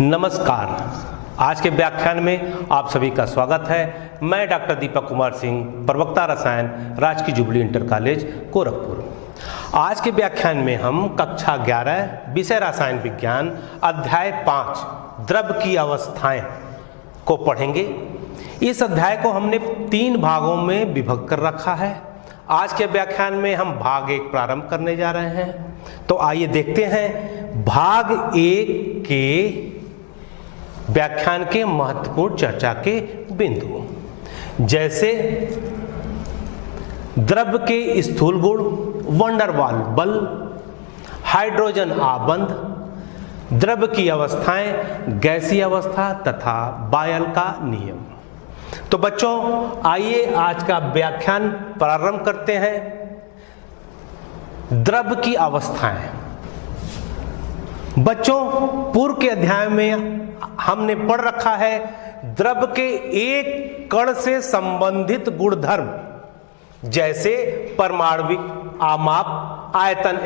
नमस्कार। आज के व्याख्यान में आप सभी का स्वागत है। मैं डॉक्टर दीपक कुमार सिंह, प्रवक्ता रसायन, राजकीय जुबली इंटर कॉलेज गोरखपुर। आज के व्याख्यान में हम कक्षा 11 विषय रसायन विज्ञान अध्याय 5 द्रव की अवस्थाएं को पढ़ेंगे। इस अध्याय को हमने 3 भागों में विभक्त कर रखा है। आज के व्याख्यान में हम भाग 1 प्रारंभ करने जा रहे हैं। तो आइए देखते हैं भाग 1 के व्याख्यान के महत्वपूर्ण चर्चा के बिंदु, जैसे द्रव के स्थूल गुण, वंडरवाल बल, हाइड्रोजन आबंध, द्रव की अवस्थाएं, गैसीय अवस्था तथा बायल का नियम। तो बच्चों, आइए आज का व्याख्यान प्रारंभ करते हैं। द्रव की अवस्थाएं। बच्चों, पूर्व के अध्याय में हमने पढ़ रखा है द्रव के एक कण से संबंधित गुणधर्म, जैसे परमाणविक आमाप, आयतन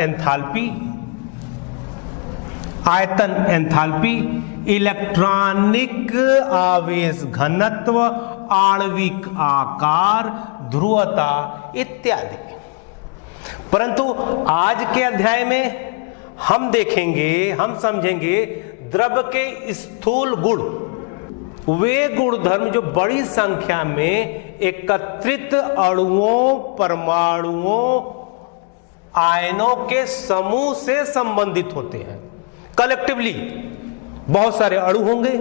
एंथैल्पी, इलेक्ट्रॉनिक आवेश घनत्व, आणविक आकार, ध्रुवता इत्यादि। परंतु आज के अध्याय में हम देखेंगे, हम समझेंगे द्रव के स्थूल गुण, वे गुणधर्म जो बड़ी संख्या में एकत्रित अणुओं, परमाणुओं, आयनों के समूह से संबंधित होते हैं। कलेक्टिवली बहुत सारे अणु होंगे,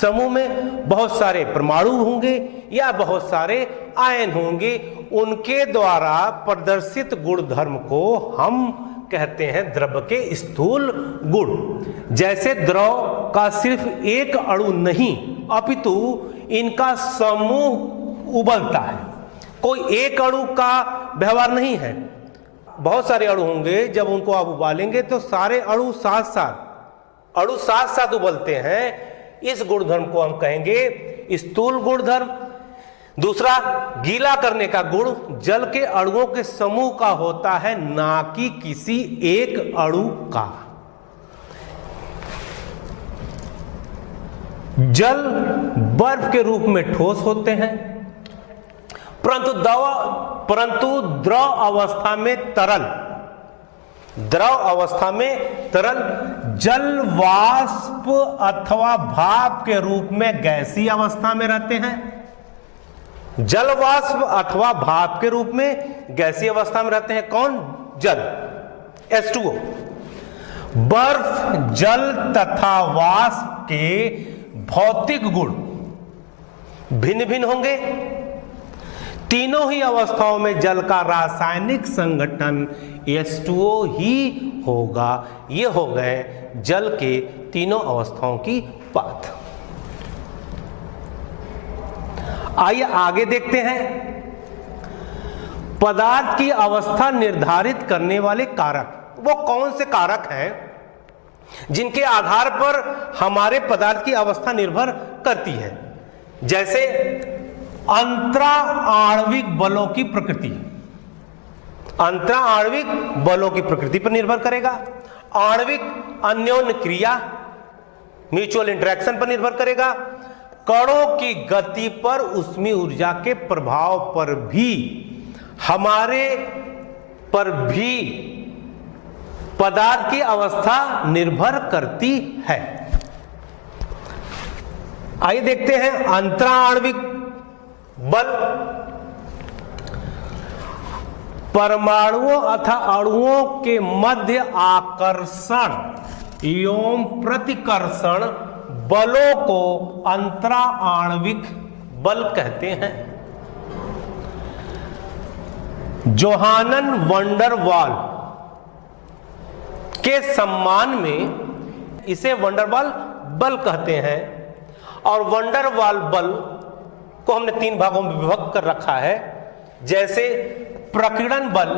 समूह में बहुत सारे परमाणु होंगे या बहुत सारे आयन होंगे, उनके द्वारा प्रदर्शित गुणधर्म को हम कहते हैं द्रव के स्थूल गुण। जैसे द्रव का सिर्फ एक अणु नहीं अपितु इनका समूह उबलता है। कोई एक अणु का व्यवहार नहीं है, बहुत सारे अणु होंगे। जब उनको आप उबालेंगे तो सारे अणु साथ साथ उबलते हैं। इस गुणधर्म को हम कहेंगे स्थूल गुणधर्म। दूसरा, गीला करने का गुण जल के अणुओं के समूह का होता है, ना कि किसी एक अणु का। जल बर्फ के रूप में ठोस होते हैं, परंतु द्रव अवस्था में तरल, जल वाष्प अथवा भाप के रूप में गैसीय अवस्था में रहते हैं। जल वाष्प अथवा भाप के रूप में गैसीय अवस्था में रहते हैं। कौन? जल, H2O। बर्फ, जल तथा वाष्प के भौतिक गुण भिन्न भिन्न होंगे। तीनों ही अवस्थाओं में जल का रासायनिक संगठन H2O ही होगा। ये हो गए जल के तीनों अवस्थाओं की बात। आइए आगे देखते हैं। पदार्थ की अवस्था निर्धारित करने वाले कारक, वो कौन से कारक हैं जिनके आधार पर हमारे पदार्थ की अवस्था निर्भर करती है। जैसे अंतरा आणविक बलों की प्रकृति, अंतरा आणविक बलों की प्रकृति पर निर्भर करेगा। आणविक अन्योन्य क्रिया, म्यूचुअल इंटरेक्शन पर निर्भर करेगा। कणों की गति पर, ऊष्मीय ऊर्जा के प्रभाव पर भी, हमारे पर भी पदार्थ की अवस्था निर्भर करती है। आइए देखते हैं अंतरा आणविक बल। परमाणुओं अथवा अणुओं के मध्य आकर्षण एवं प्रतिकर्षण बलों को अंतरा आणविक बल कहते हैं। जोहानन वंडर वाल के सम्मान में इसे वंडरवाल बल कहते हैं। और वंडरवाल बल को हमने 3 भागों में विभक्त कर रखा है। जैसे प्रकीर्णन बल,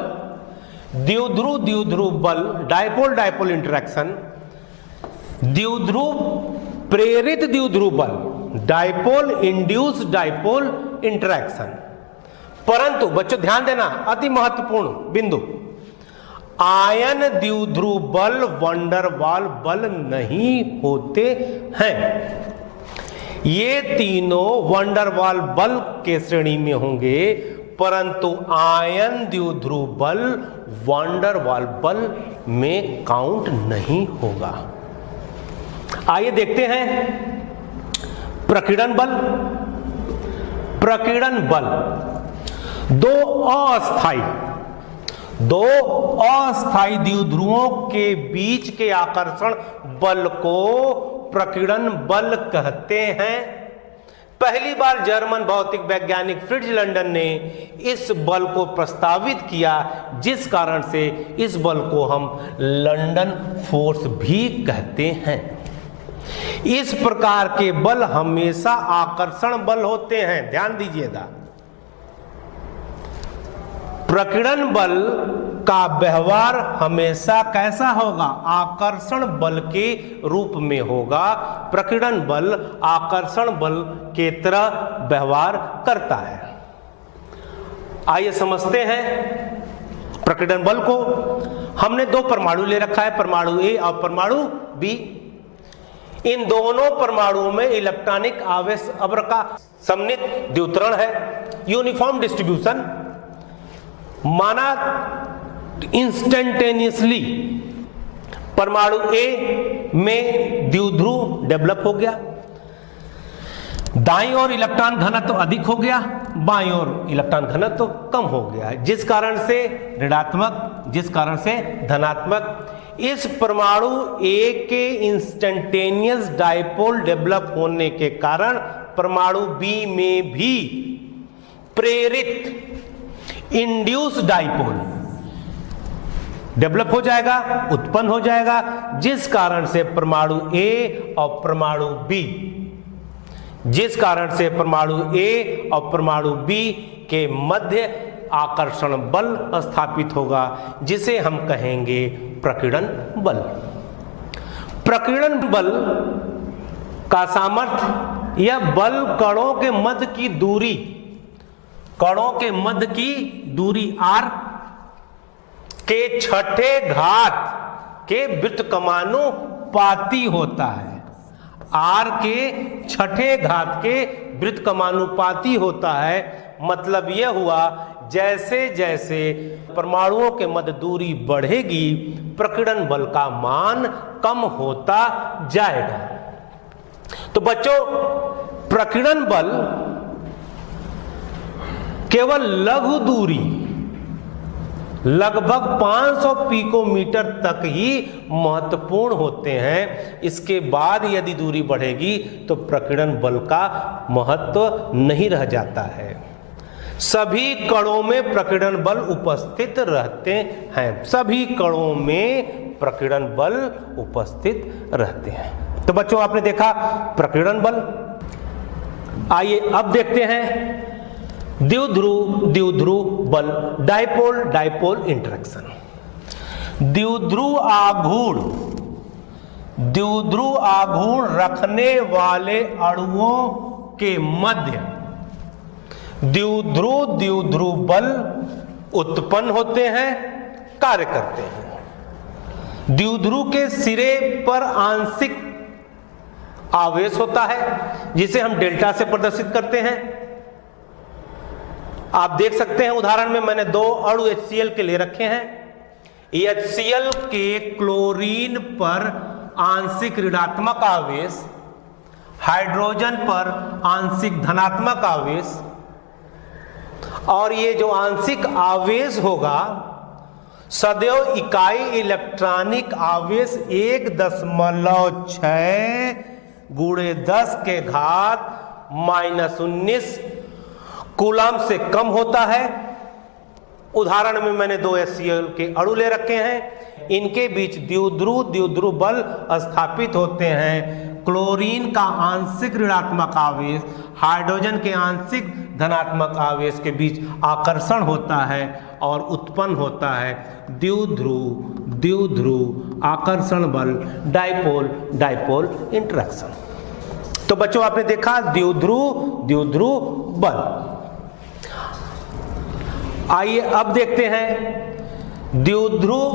द्विध्रुव बल, डायपोल इंटरेक्शन, द्विध्रुव प्रेरित द्विध्रुव बल, डायपोल इंड्यूस्ड डायपोल इंटरेक्शन। परंतु बच्चों ध्यान देना, अति महत्वपूर्ण बिंदु, आयन द्विध्रुव बल वंडर वाल बल नहीं होते हैं। ये तीनों वंडर वाल बल के श्रेणी में होंगे, परंतु आयन द्विध्रुव बल वंडर वाल बल में काउंट नहीं होगा। आइए देखते हैं प्रकीर्णन बल। प्रकीर्णन बल दो अस्थायी द्विध्रुवों के बीच के आकर्षण बल को प्रकीर्णन बल कहते हैं। पहली बार जर्मन भौतिक वैज्ञानिक फ्रिट्ज लंडन ने इस बल को प्रस्तावित किया, जिस कारण से इस बल को हम लंडन फोर्स भी कहते हैं। इस प्रकार के बल हमेशा आकर्षण बल होते हैं, ध्यान दीजिएगा। प्रकीर्णन बल का व्यवहार हमेशा कैसा होगा? आकर्षण बल के रूप में होगा। प्रकीर्णन बल आकर्षण बल के तरह व्यवहार करता है। आइए समझते हैं प्रकीर्णन बल को। हमने दो परमाणु ले रखा है, परमाणु ए और परमाणु बी। इन दोनों परमाणुओं में इलेक्ट्रॉनिक आवेश अब्र का समन्वित द्वितरण है, यूनिफॉर्म डिस्ट्रीब्यूशन। माना इंस्टेंटेनियसली परमाणु ए में द्विध्रुव डेवलप हो गया, दाईं ओर इलेक्ट्रॉन घनत्व अधिक हो गया, बाईं ओर इलेक्ट्रॉन घनत्व कम हो गया, जिस कारण से ऋणात्मक, जिस कारण से धनात्मक। इस परमाणु ए के इंस्टेंटेनियस डायपोल डेवलप होने के कारण परमाणु बी में भी प्रेरित इंड्यूस डायपोल डेवलप हो जाएगा, उत्पन्न हो जाएगा, जिस कारण से परमाणु ए और परमाणु बी, जिस कारण से परमाणु ए और परमाणु बी के मध्य आकर्षण बल स्थापित होगा, जिसे हम कहेंगे प्रकीर्णन बल। प्रकीर्णन बल का सामर्थ्य, यह बल कणों के मध्य की दूरी, कणों के मध्य की दूरी r के छठे घात के व्युत्क्रमानुपाती होता है। r के छठे घात के व्युत्क्रमानुपाती होता है। मतलब यह हुआ, जैसे जैसे परमाणुओं के मध्य दूरी बढ़ेगी, प्रकीर्णन बल का मान कम होता जाएगा। तो बच्चों, प्रकीर्णन बल केवल लघु दूरी, लगभग 500 पिकोमीटर तक ही महत्वपूर्ण होते हैं। इसके बाद यदि दूरी बढ़ेगी तो प्रकीर्णन बल का महत्व नहीं रह जाता है। सभी कणों में प्रकीर्णन बल उपस्थित रहते हैं, सभी कणों में प्रकीर्णन बल उपस्थित रहते हैं। तो बच्चों, आपने देखा प्रकीर्णन बल। आइए अब देखते हैं द्विध्रुव बल, डायपोल इंटरेक्शन। द्विध्रुव आघूर्ण रखने वाले अणुओं के मध्य द्विध्रुव बल उत्पन्न होते हैं, कार्य करते हैं। द्विध्रुव के सिरे पर आंशिक आवेश होता है, जिसे हम डेल्टा से प्रदर्शित करते हैं। आप देख सकते हैं उदाहरण में मैंने दो अणु HCl के ले रखे हैं। HCl के क्लोरीन पर आंशिक ऋणात्मक आवेश, हाइड्रोजन पर आंशिक धनात्मक आवेश, और ये जो आंशिक आवेश होगा सदैव इकाई इलेक्ट्रॉनिक आवेश 1.6 गुणे 10 के घात -19 कूलम से कम होता है। उदाहरण में मैंने दो HCl के अणु ले रखे हैं। इनके बीच द्विध्रुव बल स्थापित होते हैं। क्लोरीन का आंशिक ऋणात्मक आवेश हाइड्रोजन के आंशिक धनात्मक आवेश के बीच आकर्षण होता है और उत्पन्न होता है द्विध्रुव आकर्षण बल, डायपोल इंटरेक्शन। तो बच्चों, आपने देखा द्विध्रुव बल। आइए अब देखते हैं द्विध्रुव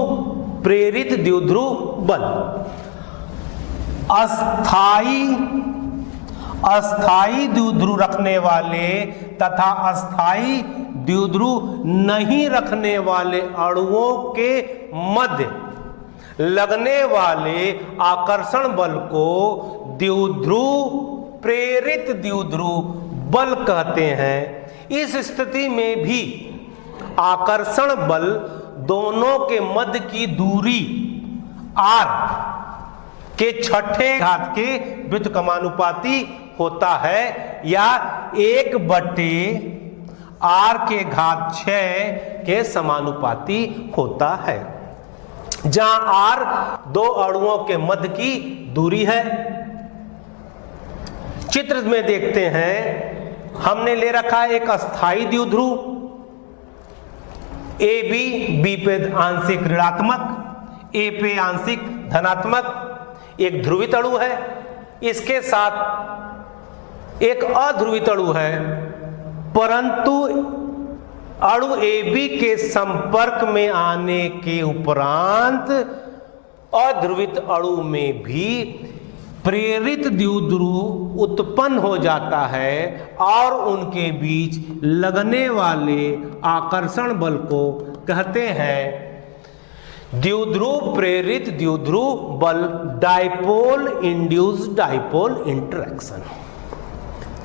प्रेरित द्विध्रुव बल। अस्थाई द्विध्रुव रखने वाले तथा अस्थाई द्विध्रुव नहीं रखने वाले अणुओं के मध्य लगने वाले आकर्षण बल को द्विध्रुव प्रेरित द्विध्रुव बल कहते हैं। इस स्थिति में भी आकर्षण बल दोनों के मध्य की दूरी r के छठे घात के व्युत्क्रमानुपाती होता है या 1/r के घात 6 के समानुपाती होता है, जहां r दो अणुओं के मध्य की दूरी है। चित्र में देखते हैं, हमने ले रखा है एक अस्थाई द्विध्रुव ए बी पे आंशिक ऋणात्मक, ए पे आंशिक धनात्मक, एक ध्रुवित अणु है। इसके साथ एक अध्रुवित अणु है, परंतु अणु ए बी के संपर्क में आने के उपरांत अध्रुवित अणु में भी प्रेरित द्विध्रुव उत्पन्न हो जाता है और उनके बीच लगने वाले आकर्षण बल को कहते हैं द्विध्रुव प्रेरित द्विध्रुव बल, डाइपोल इंड्यूस्ड डाइपोल इंटरैक्शन।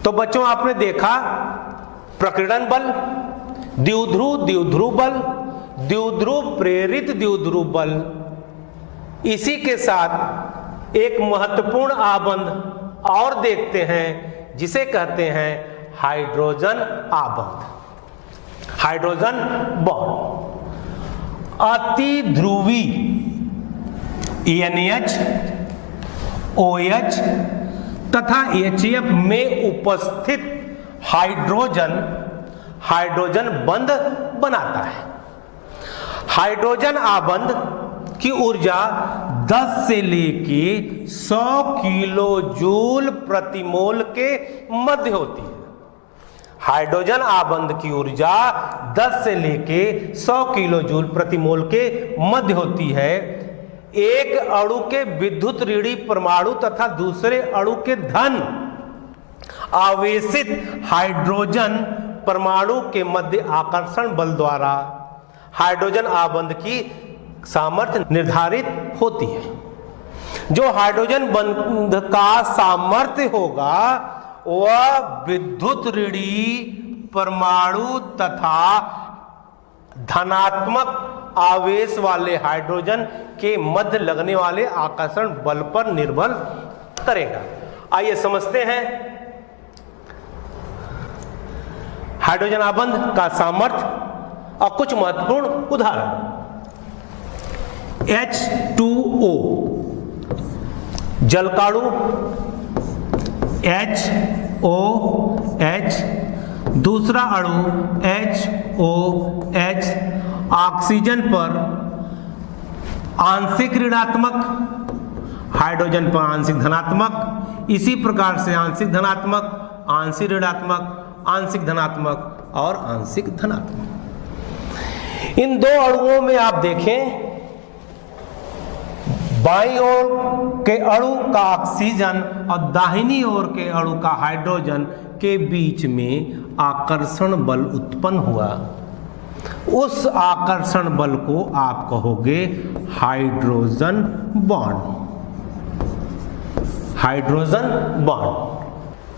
तो बच्चों आपने देखा प्रकीर्णन बल, द्विध्रुव द्विध्रुव बल, द्विध्रुव प्रेरित द्विध्रुव बल। इसी के साथ एक महत्वपूर्ण आबंध और देखते हैं जिसे कहते हैं हाइड्रोजन आबंध, हाइड्रोजन बॉन्ड। अति ध्रुवी NH, OH तथा HF में उपस्थित हाइड्रोजन बंध बनाता है। हाइड्रोजन आबंध की ऊर्जा 10 से लेके 100 किलो जूल प्रति मोल के मध्य होती है। हाइड्रोजन आबंध की ऊर्जा 10 से लेके 100 किलो जूल प्रति मोल के मध्य होती है। एक अणु के विद्युत ऋणी परमाणु तथा दूसरे अणु के धन आवेशित हाइड्रोजन परमाणु के मध्य आकर्षण बल द्वारा हाइड्रोजन आबंध की सामर्थ्य निर्धारित होती है। जो हाइड्रोजन बंध का सामर्थ्य होगा वह विद्युत ऋणी परमाणु तथा धनात्मक आवेश वाले हाइड्रोजन के मध्य लगने वाले आकर्षण बल पर निर्भर करेगा। आइए समझते हैं हाइड्रोजन आबंध का सामर्थ्य और कुछ महत्वपूर्ण उदाहरण। H2O जलकाणु, HOH दूसरा अणु HOH ऑक्सीजन पर आंशिक ऋणात्मक, हाइड्रोजन पर आंशिक धनात्मक, इसी प्रकार से आंशिक धनात्मक, आंशिक ऋणात्मक, आंशिक धनात्मक और आंशिक धनात्मक। इन दो अणुओं में आप देखें, बाईं ओर के अणु का ऑक्सीजन और दाहिनी ओर के अणु का हाइड्रोजन के बीच में आकर्षण बल उत्पन्न हुआ। उस आकर्षण बल को आप कहोगे hydrogen bond. Hydrogen bond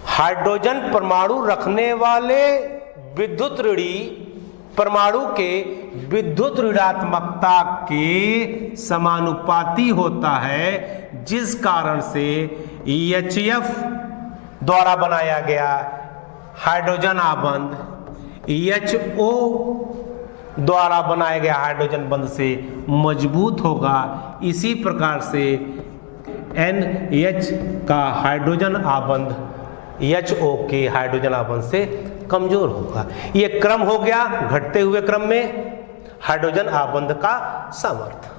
hydrogen परमाणु रखने वाले विद्युत ऋणी परमाणु के विद्युत ऋणात्मकता के समानुपाती होता है, जिस कारण से HF द्वारा बनाया गया हाइड्रोजन आबंध HO द्वारा बनाया गया हाइड्रोजन बंध से मजबूत होगा। इसी प्रकार से NH का हाइड्रोजन आबंध HO के हाइड्रोजन आबंध से कमजोर होगा। यह क्रम हो गया घटते हुए क्रम में हाइड्रोजन आबंध का सामर्थ्य।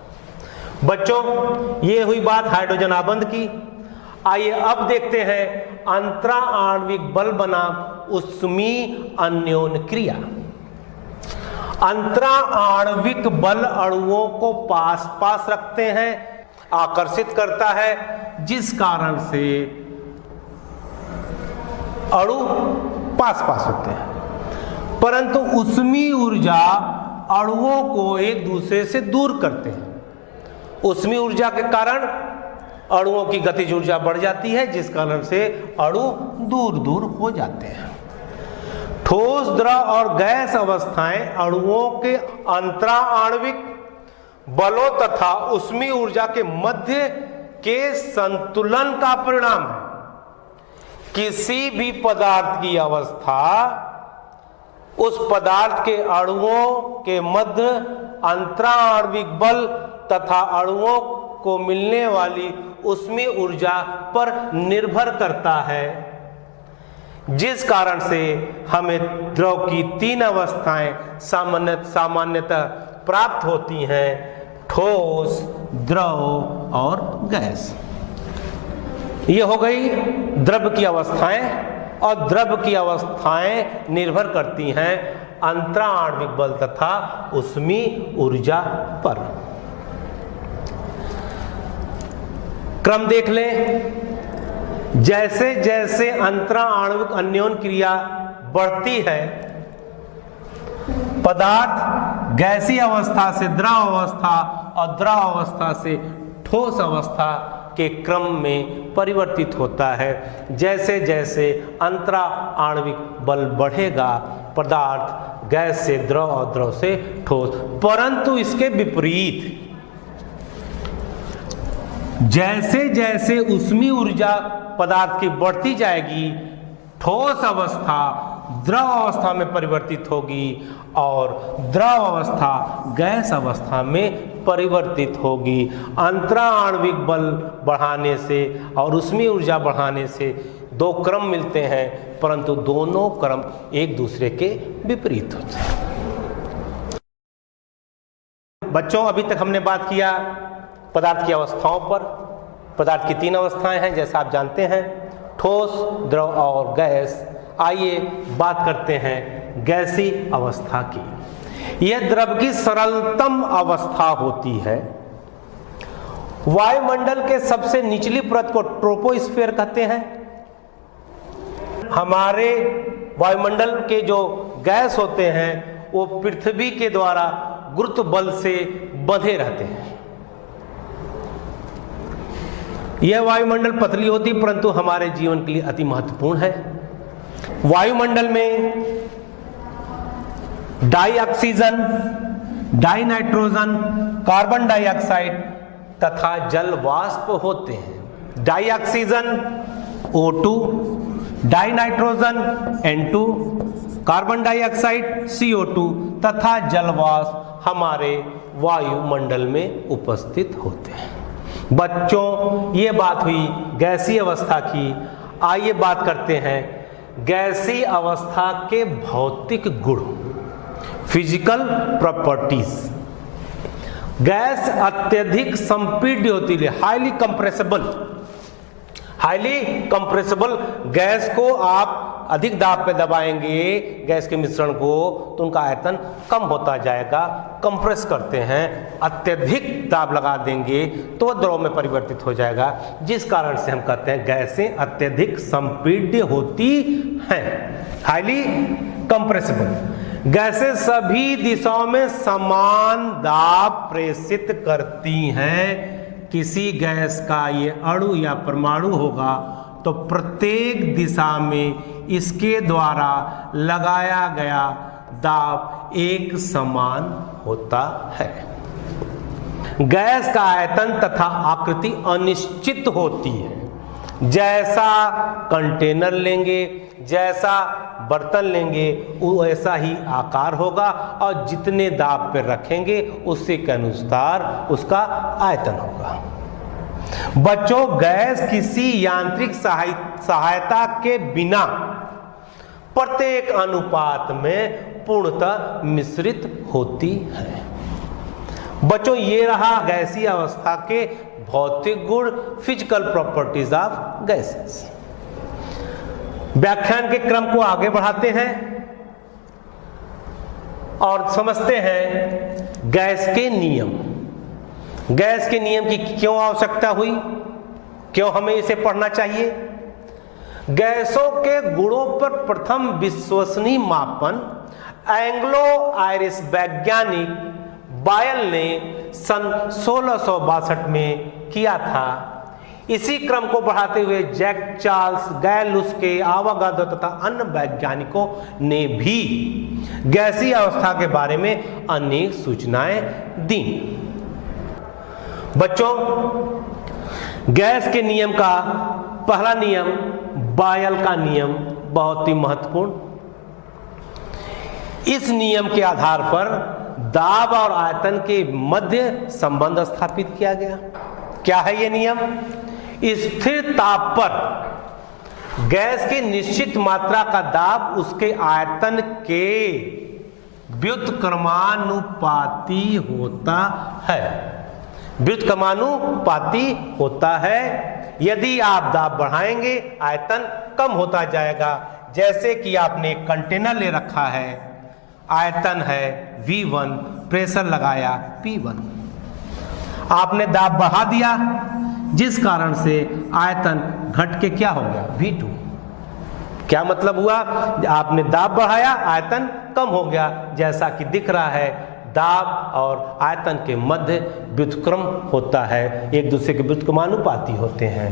बच्चों ये हुई बात हाइड्रोजन आबंध की। आइए अब देखते हैं अंतरा आणविक बल बनाम ऊष्मीय अन्योन्य क्रिया। अंतरा आणविक बल अणुओं को पास पास रखते हैं, आकर्षित करता है, जिस कारण से अणु पास पास होते हैं। परंतु ऊष्मीय ऊर्जा अणुओं को एक दूसरे से दूर करते हैं। ऊष्मीय ऊर्जा के कारण अणुओं की गतिज ऊर्जा बढ़ जाती है, जिस कारण से अणु दूर दूर हो जाते हैं। ठोस, द्रव और गैस अवस्थाएं अणुओं के अंतरा आणविक बलों तथा ऊष्मीय ऊर्जा के मध्य के संतुलन का परिणाम है। किसी भी पदार्थ की अवस्था उस पदार्थ के अणुओं के मध्य अंतरा आणविक बल तथा अणुओं को मिलने वाली ऊष्मीय ऊर्जा पर निर्भर करता है, जिस कारण से हमें द्रव की 3 अवस्थाएं सामान्यतः प्राप्त होती हैं: ठोस, द्रव और गैस। ये हो गई द्रव की अवस्थाएं, और द्रव की अवस्थाएं निर्भर करती हैं अंतरा आणविक बल तथा ऊष्मीय ऊर्जा पर। क्रम देख लें। जैसे जैसे अंतरा आणविक अन्योन क्रिया बढ़ती है, पदार्थ गैसीय अवस्था से द्रव अवस्था और द्रव अवस्था से ठोस अवस्था के क्रम में परिवर्तित होता है। जैसे जैसे अंतरा आणविक बल बढ़ेगा, पदार्थ गैस से द्रव और द्रव से ठोस। परंतु इसके विपरीत जैसे जैसे ऊष्मीय ऊर्जा पदार्थ की बढ़ती जाएगी, ठोस अवस्था द्रव अवस्था में परिवर्तित होगी और द्रव अवस्था गैस अवस्था में परिवर्तित होगी। अंतरा आणविक बल बढ़ाने से और ऊष्मीय ऊर्जा बढ़ाने से 2 क्रम मिलते हैं, परंतु दोनों क्रम एक दूसरे के विपरीत होते हैं। बच्चों, अभी तक हमने बात किया पदार्थ की अवस्थाओं पर। पदार्थ की 3 अवस्थाएं हैं, जैसा आप जानते हैं: ठोस, द्रव और गैस। आइए बात करते हैं गैसी अवस्था की। यह द्रव की सरलतम अवस्था होती है। वायुमंडल के सबसे निचली परत को ट्रोपोस्फीयर कहते हैं। हमारे वायुमंडल के जो गैस होते हैं वो पृथ्वी के द्वारा गुरुत्व बल से बंधे रहते हैं। यह वायुमंडल पतली होती, परंतु हमारे जीवन के लिए अति महत्वपूर्ण है। वायुमंडल में dioxygen, dinitrogen, carbon dioxide तथा जल वाष्प होते हैं। Dioxygen O2, dinitrogen N2, carbon dioxide CO2 तथा जल वाष्प हमारे वायुमंडल में उपस्थित होते हैं। बच्चों, ये बात हुई गैसीय अवस्था की। आइए बात करते हैं गैसीय अवस्था के भौतिक गुण, फिजिकल प्रॉपर्टीज। गैस अत्यधिक संपीड्य होती है, हाईली कंप्रेसिबल गैस को आप अधिक दाब पे दबाएंगे गैस के मिश्रण को, तो उनका आयतन कम होता जाएगा। कंप्रेस करते हैं, अत्यधिक दाब लगा देंगे तो वह द्रव में परिवर्तित हो जाएगा, जिस कारण से हम कहते हैं गैसें अत्यधिक संपीड्य होती हैं, हाईली कंप्रेसिबल। गैसें सभी दिशाओं में समान दाब प्रेषित करती हैं। किसी गैस का ये अणु या परमाणु होगा तो प्रत्येक दिशा में इसके द्वारा लगाया गया दाब एक समान होता है। गैस का आयतन तथा आकृति अनिश्चित होती है। जैसा कंटेनर लेंगे, जैसा बर्तन लेंगे, वैसा ही आकार होगा और जितने दाब पर रखेंगे उसी के अनुसार उसका आयतन होगा। बच्चों, गैस किसी यांत्रिक सहायता के बिना प्रत्येक अनुपात में पूर्णतः मिश्रित होती है। बच्चों, ये रहा गैसीय अवस्था के भौतिक गुण, फिजिकल प्रॉपर्टीज ऑफ गैसेस। व्याख्यान के क्रम को आगे बढ़ाते हैं और समझते हैं गैस के नियम। गैस के नियम की क्यों आवश्यकता हुई, क्यों हमें इसे पढ़ना चाहिए। गैसों के गुणों पर प्रथम विश्वसनीय मापन एंग्लो आयरिश वैज्ञानिक बायल ने सन 1662 में किया था। इसी क्रम को बढ़ाते हुए जैक चार्ल्स गैलुस्के, आवागाद्रो तथा अन्य वैज्ञानिकों ने भी गैसीय अवस्था के बारे में अनेक सूचनाएं दी। बच्चों, गैस के नियम का पहला नियम बायल का नियम बहुत ही महत्वपूर्ण। इस नियम के आधार पर दाब और आयतन के मध्य संबंध स्थापित किया गया। क्या है यह नियम? स्थिर ताप पर गैस की निश्चित मात्रा का दाब उसके आयतन के व्युत्क्रमानुपाती होता है। व्युत्क्रमानुपाती होता है। यदि आप दाब बढ़ाएंगे आयतन कम होता जाएगा। जैसे कि आपने एक कंटेनर ले रखा है, आयतन है V1, प्रेशर लगाया P1, आपने दाब बढ़ा दिया जिस कारण से आयतन घट के क्या हो गया V2। क्या मतलब हुआ? आपने दाब बढ़ाया, आयतन कम हो गया। जैसा कि दिख रहा है, दाब और आयतन के मध्य व्युत्क्रम होता है, एक दूसरे के व्युत्क्रमानुपाती होते हैं।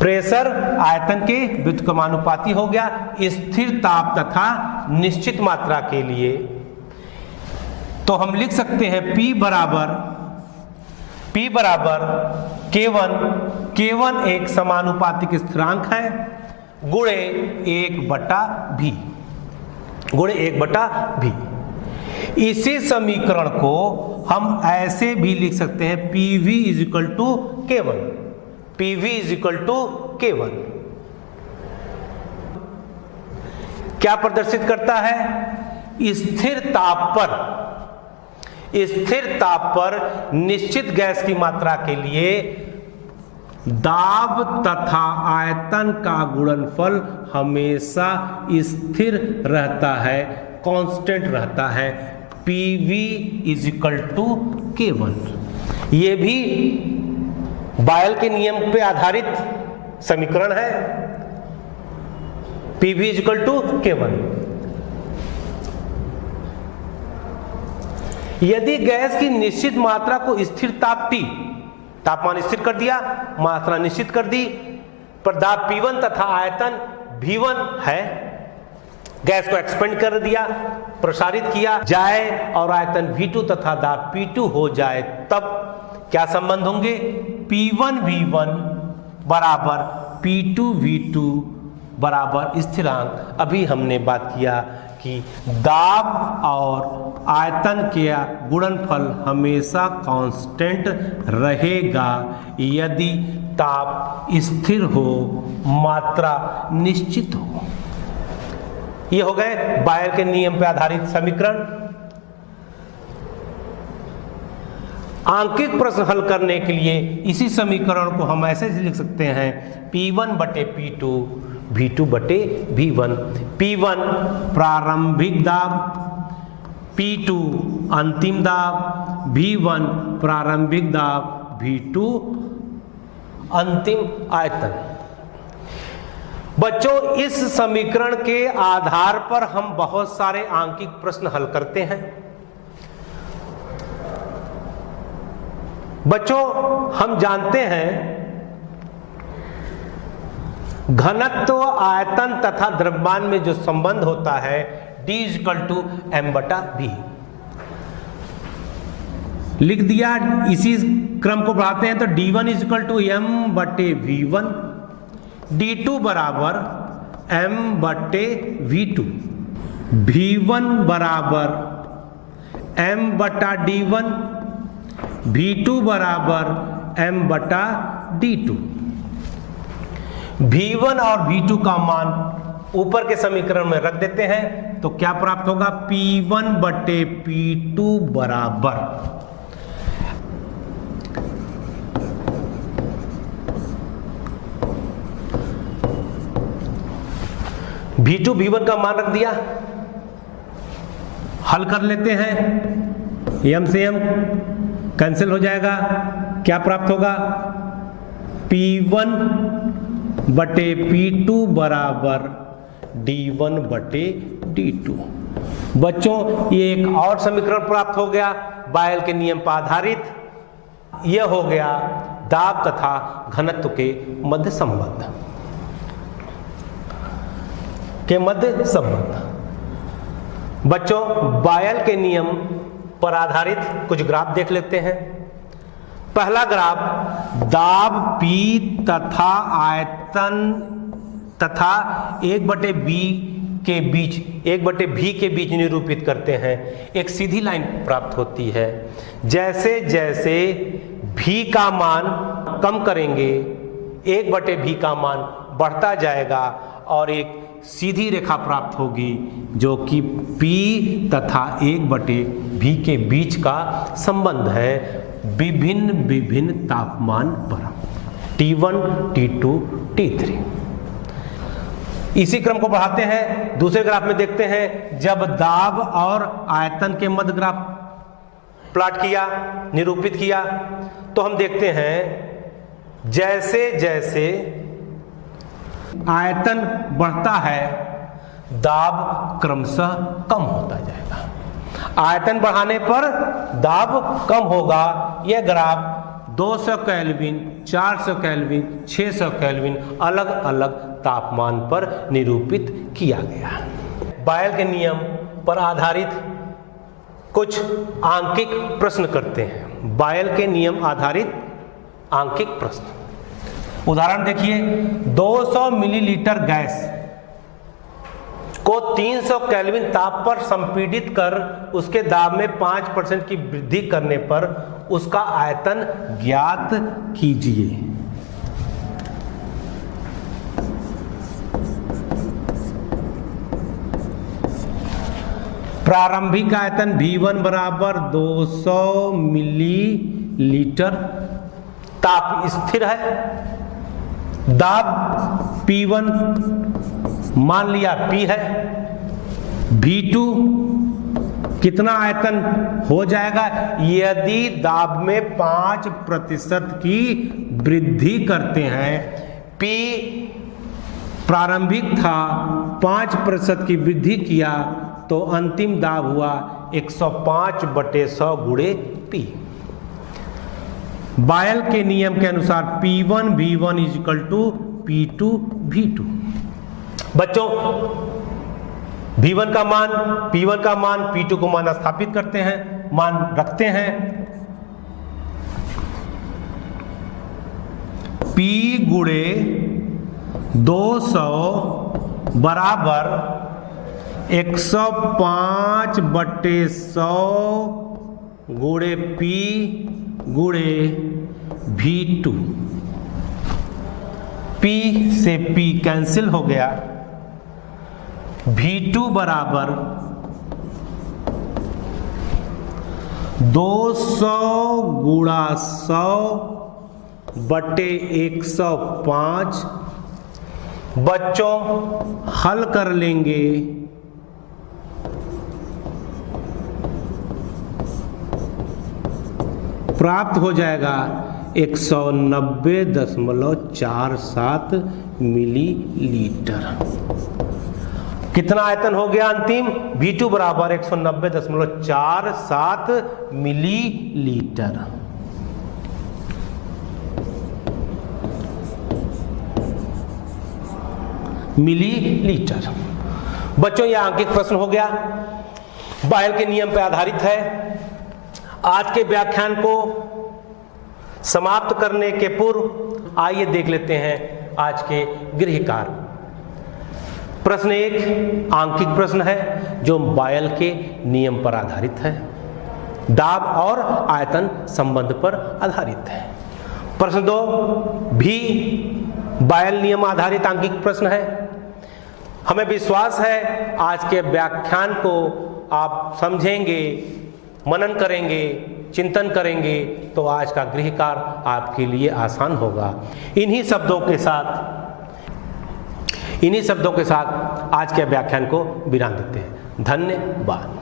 प्रेशर आयतन के व्युत्क्रमानुपाती हो गया स्थिर ताप तथा निश्चित मात्रा के लिए। तो हम लिख सकते हैं P बराबर K1। K1 एक समानुपातिक स्थिरांक है गुणे 1/V, गुणे 1/V। इसी समीकरण को हम ऐसे भी लिख सकते हैं PV = K1। PV = K1 क्या प्रदर्शित करता है? स्थिर ताप पर निश्चित गैस की मात्रा के लिए दाब तथा आयतन का गुणनफल हमेशा स्थिर रहता है, कांस्टेंट रहता है। PV = K1। ये भी बायल के नियम पे आधारित समीकरण है। PV = K1। यदि गैस की निश्चित मात्रा को स्थिर ताप T, तापमान स्थिर कर दिया, मात्रा निश्चित कर दी, पर दाब P1 तथा आयतन V1 है, गैस को एक्सपेंड कर दिया, प्रसारित किया जाए और आयतन V2 तथा दाब P2 हो जाए, तब क्या संबंध होंगे? P1V1 बराबर P2V2 बराबर स्थिरांक। अभी हमने बात किया कि दाब और आयतन के गुणनफल हमेशा कांस्टेंट रहेगा यदि ताप स्थिर हो, मात्रा निश्चित हो। ये हो गए बायल के नियम पर आधारित समीकरण। आंकिक प्रश्न हल करने के लिए इसी समीकरण को हम ऐसे लिख सकते हैं P1/P2 V2/V1। P1 प्रारंभिक दाब, P2 अंतिम दाब, V1 प्रारंभिक दाब, V2 अंतिम आयतन। बच्चों, इस समीकरण के आधार पर हम बहुत सारे आंकिक प्रश्न हल करते हैं। बच्चों, हम जानते हैं घनत्व, आयतन तथा द्रव्यमान में जो संबंध होता है D = m/V। लिख दिया। इसी क्रम को बढ़ाते हैं तो D1 = m/V1, D2 बराबर m/V2, V1 बराबर m/D1, V2 बराबर m/D2। V1 और V2 का मान ऊपर के समीकरण में रख देते हैं तो क्या प्राप्त होगा? P1/P2 बराबर V2 V1 का मान रख दिया, हल कर लेते हैं, m से m कैंसिल हो जाएगा, क्या प्राप्त होगा, P1 बटे P2 बराबर D1 बटे D2। बच्चों ये एक और समीकरण प्राप्त हो गया बायल के नियम पर आधारित। यह हो गया दाब तथा घनत्व के मध्य संबंध बच्चों बायल के नियम पर आधारित कुछ ग्राफ देख लेते हैं। पहला ग्राफ दाब P तथा आयतन तथा 1/b के बीच 1/v के बीच निरूपित करते हैं। एक सीधी लाइन प्राप्त होती है। जैसे जैसे v का मान कम करेंगे 1/v का मान बढ़ता जाएगा और एक सीधी रेखा प्राप्त होगी जो कि P तथा 1/v के बीच का संबंध है विभिन्न तापमान पर T1, T2, T3। इसी क्रम को बढ़ाते हैं, दूसरे ग्राफ में देखते हैं। जब दाब और आयतन के मध्य ग्राफ प्लॉट किया, निरूपित किया, तो हम देखते हैं जैसे जैसे आयतन बढ़ता है दाब क्रमशः कम होता जाएगा। आयतन बढ़ाने पर दाब कम होगा। यह ग्राफ 200 केल्विन, 400 केल्विन, 600 केल्विन अलग अलग तापमान पर निरूपित किया गया। बायल के नियम पर आधारित कुछ आंकिक प्रश्न करते हैं। बायल के नियम आधारित आंकिक प्रश्न। उदाहरण देखिए, 200 मिलीलीटर गैस को 300 केल्विन ताप पर संपीड़ित कर उसके दाब में 5% की वृद्धि करने पर उसका आयतन ज्ञात कीजिए। प्रारंभिक आयतन V1 बराबर 200 मिलीलीटर, ताप स्थिर है, दाब P1 मान लिया P है, V2 कितना आयतन हो जाएगा यदि दाब में 5% की वृद्धि करते हैं। P प्रारंभिक था, 5% की वृद्धि किया तो अंतिम दाब हुआ 105/100 गुणे P। बायल के नियम के अनुसार P1 V1 = P2 V2। बच्चों V1 का मान, P1 का मान, P2 को मान स्थापित करते हैं, मान रखते हैं। P गुणे 200 बराबर 105/100 गुणे P गुणे V2। P से P कैंसिल हो गया, V2 बराबर 200 गुणा 100 बटे 105। बच्चों हल कर लेंगे, प्राप्त हो जाएगा 190.47 मिलीलीटर। कितना आयतन हो गया अंतिम? V2 बराबर 190.47 मिलीलीटर। बच्चों यह आंकिक प्रश्न हो गया, बायल के नियम पर आधारित है। आज के व्याख्यान को समाप्त करने के पूर्व आइए देख लेते हैं आज के गृह कार्य। प्रश्न 1 आंकिक प्रश्न है जो बायल के नियम पर आधारित है, दाब और आयतन संबंध पर आधारित है। प्रश्न 2 भी बायल नियम आधारित आंकिक प्रश्न है। हमें विश्वास है आज के व्याख्यान को आप समझेंगे, मनन करेंगे, चिंतन करेंगे तो आज का गृह कार्य आपके लिए आसान होगा। इन्हीं शब्दों के साथ आज के व्याख्यान को विराम देते हैं। धन्यवाद।